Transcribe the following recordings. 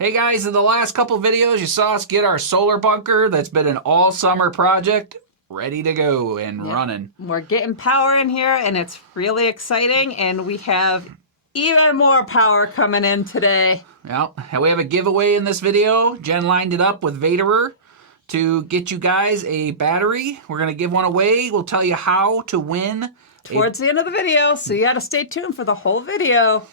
Hey guys, in the last couple videos you saw us get our solar bunker that's been an all summer project ready to go and running. We're getting power in here and it's really exciting, and we have even more power coming in today. Well, we have a giveaway in this video. Jen lined it up with Vatrer to get you guys a battery. We're going to give one away. We'll tell you how to win. Towards the end of the video, so you gotta stay tuned for the whole video.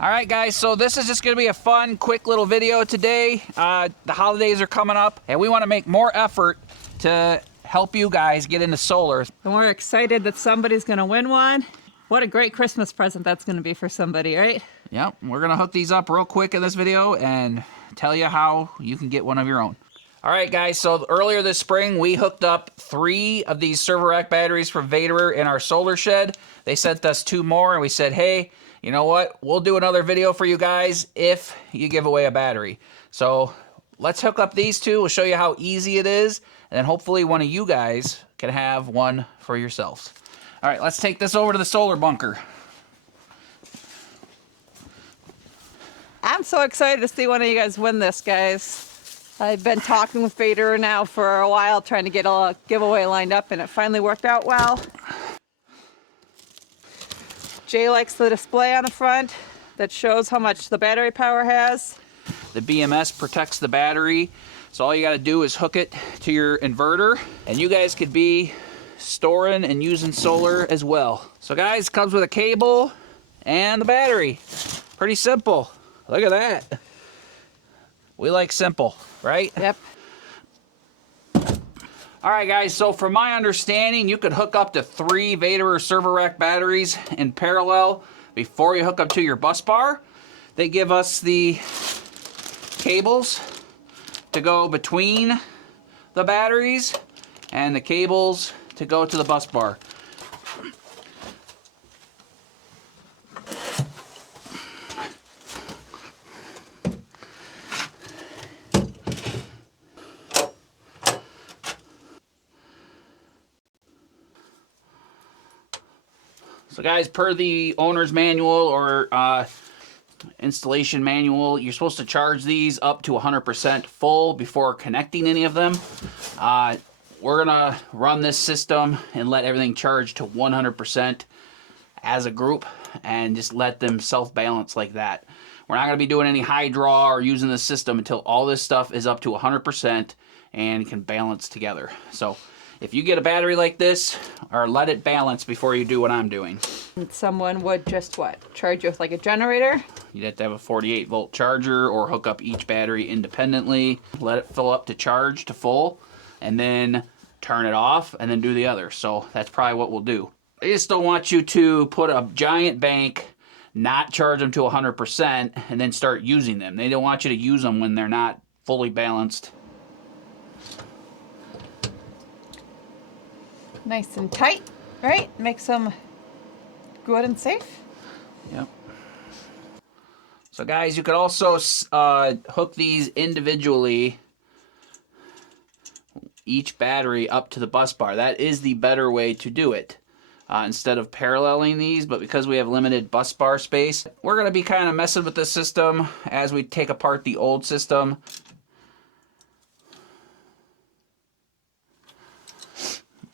All right, guys, so this is just going to be a fun, quick little video today. The holidays are coming up, and we want to make more effort to help you guys get into solar. And we're excited that somebody's gonna win one. What a great Christmas present that's gonna be for somebody, right? Yep, we're going to hook these up real quick in this video and tell you how you can get one of your own. All right, guys, so earlier this spring, we hooked up 3 of these server rack batteries from Vatrer in our solar shed. They sent us 2 more, and we said, hey, you know what? We'll do another video for you guys if you give away a battery. So let's hook up these 2. We'll show you how easy it is, and then hopefully one of you guys can have one for yourselves. All right, let's take this over to the solar bunker. I'm so excited to see one of you guys win this, guys. I've been talking with Vatrer now for a while, trying to get a giveaway lined up, and it finally worked out well. Jay likes the display on the front that shows how much the battery power has. The BMS protects the battery, so all you got to do is hook it to your inverter, and you guys could be storing and using solar as well. So guys, it comes with a cable and the battery. Pretty simple. Look at that. We like simple, right? Yep. All right, guys, so from my understanding, you could hook up to 3 Vatrer server rack batteries in parallel before you hook up to your bus bar. They give us the cables to go between the batteries and the cables to go to the bus bar. So guys, per the owner's manual or installation manual, you're supposed to charge these up to 100% full before connecting any of them. We're gonna run this system and let everything charge to 100% as a group and just let them self-balance like that. We're not gonna be doing any high draw or using the system until all this stuff is up to 100% and can balance together. So if you get a battery like this, or let it balance before you do what I'm doing. And someone would just what? Charge you with like a generator? You'd have to have a 48-volt charger or hook up each battery independently, let it fill up to charge to full, and then turn it off and then do the other. So that's probably what we'll do. They just don't want you to put a giant bank, not charge them to 100%, and then start using them. They don't want you to use them when they're not fully balanced. Nice and tight, right? Makes them good and safe. Yep. So guys, you could also hook these individually, each battery up to the bus bar. That is the better way to do it instead of paralleling these, but because we have limited bus bar space, we're going to be kind of messing with this system as we take apart the old system.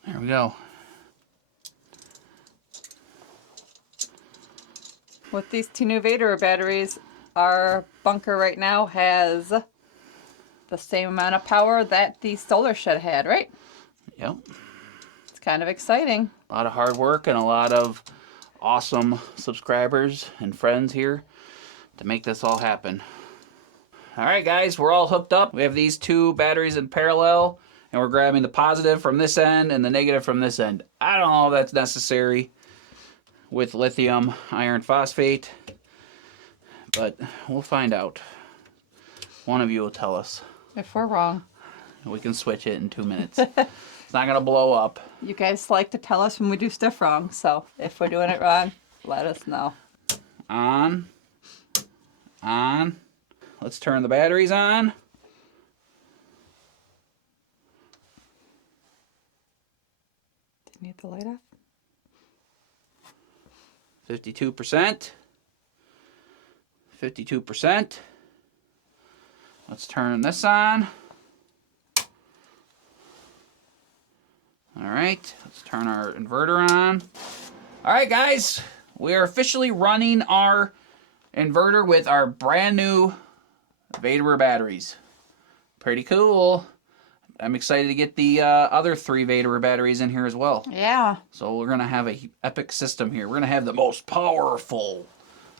There we go. With these 2 new Vatrer batteries, our bunker right now has the same amount of power that the solar shed had, right? Yep. It's kind of exciting. A lot of hard work and a lot of awesome subscribers and friends here to make this all happen. All right, guys, we're all hooked up. We have these 2 batteries in parallel, and we're grabbing the positive from this end and the negative from this end. I don't know if that's necessary with lithium iron phosphate, but we'll find out. One of you will tell us. If we're wrong. We can switch it in 2 minutes. It's not gonna blow up. You guys like to tell us when we do stuff wrong, so if we're doing it wrong, let us know. On. Let's turn the batteries on. Need the light off? 52%. 52%. Let's turn this on. All right, let's turn our inverter on. All right, guys, we are officially running our inverter with our brand new Vatrer batteries. Pretty cool. I'm excited to get the other 3 Vatrer batteries in here as well. Yeah. So we're going to have a epic system here. We're going to have the most powerful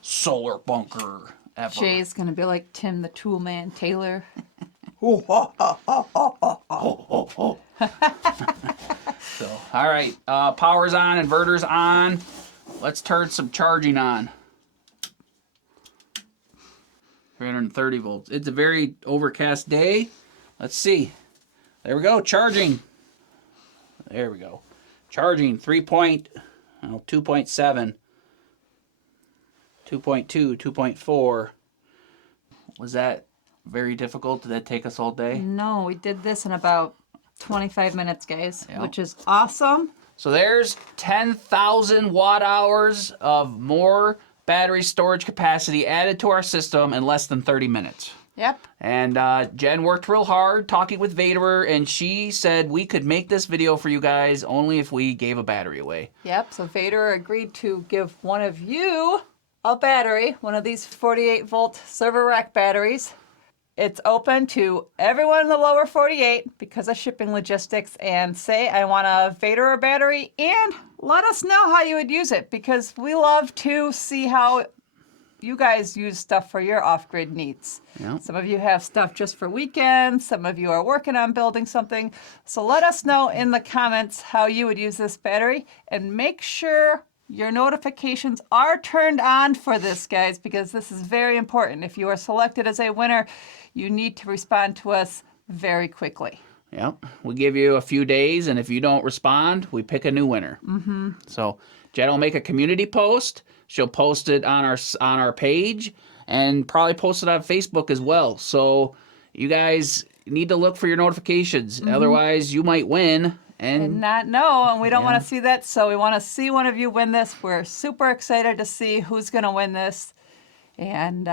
solar bunker ever. Jay's going to be like Tim the Tool Man Taylor. So, all right, power's on, inverter's on. Let's turn some charging on. 330 volts. It's a very overcast day. Let's see. There we go, charging. There we go. Charging 2.7, 2.2, 2.4. Was that very difficult? Did that take us all day? No, we did this in about 25 minutes, guys, Yeah. which is awesome. So there's 10,000 watt hours of more battery storage capacity added to our system in less than 30 minutes. Yep. And Jen worked real hard talking with Vatrer, and she said we could make this video for you guys only if we gave a battery away. Yep, so Vatrer agreed to give one of you a battery, one of these 48-volt server rack batteries. It's open to everyone in the lower 48 because of shipping logistics, and say I want a Vatrer battery, and let us know how you would use it because we love to see how you guys use stuff for your off-grid needs. Yep. Some of you have stuff just for weekends. Some of you are working on building something. So let us know in the comments how you would use this battery, and make sure your notifications are turned on for this, guys, because this is very important. If you are selected as a winner, you need to respond to us very quickly. Yep. We give you a few days, and if you don't respond, we pick a new winner. So Jen will make a community post. She'll post it on our page, and probably post it on Facebook as well. So you guys need to look for your notifications. Otherwise, you might win And not know, and we don't want to see that, so we want to see one of you win this. We're super excited to see who's going to win this. And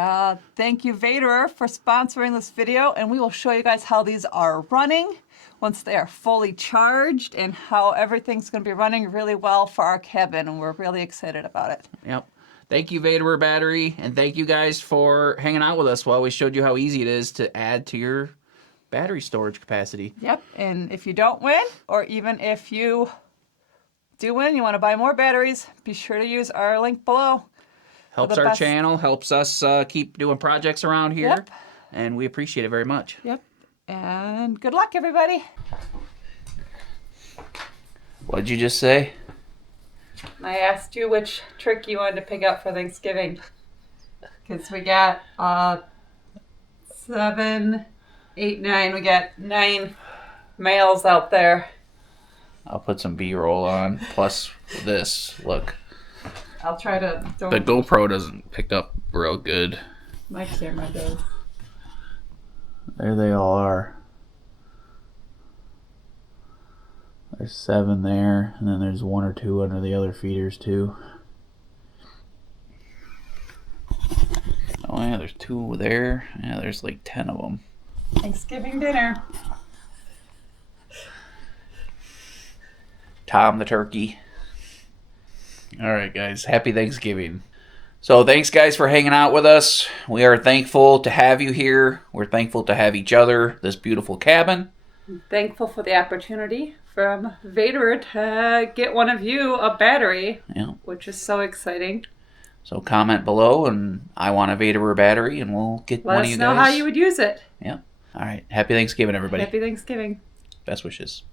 thank you, Vatrer, for sponsoring this video, and we will show you guys how these are running once they are fully charged, and how everything's going to be running really well for our cabin, and we're really excited about it. Yep. Thank you, Vatrer Battery, and thank you guys for hanging out with us while we showed you how easy it is to add to your battery storage capacity. Yep, and if you don't win, or even if you do win, you want to buy more batteries, be sure to use our link below. Helps our channel, helps us keep doing projects around here, Yep. and we appreciate it very much. Yep, and good luck, everybody. What did you just say? I asked you which trick you wanted to pick up for Thanksgiving. Because we got 7, 8, 9. We got 9 males out there. I'll put some B-roll on, plus this. Look, I'll try to... the GoPro doesn't pick up real good. My camera does. There they all are. There's 7 there, and then there's 1 or 2 under the other feeders too. Oh yeah, there's 2 there. Yeah, there's like 10 of them. Thanksgiving dinner. Tom the turkey. All right, guys. Happy Thanksgiving. So thanks, guys, for hanging out with us. We are thankful to have you here. We're thankful to have each other, this beautiful cabin. I'm thankful for the opportunity from Vatrer to get one of you a battery, Yeah. which is so exciting. So comment below, and I want a Vatrer battery, and we'll get Let one of us you know guys. how you would use it. Yeah. All right. Happy Thanksgiving, everybody. Happy Thanksgiving. Best wishes.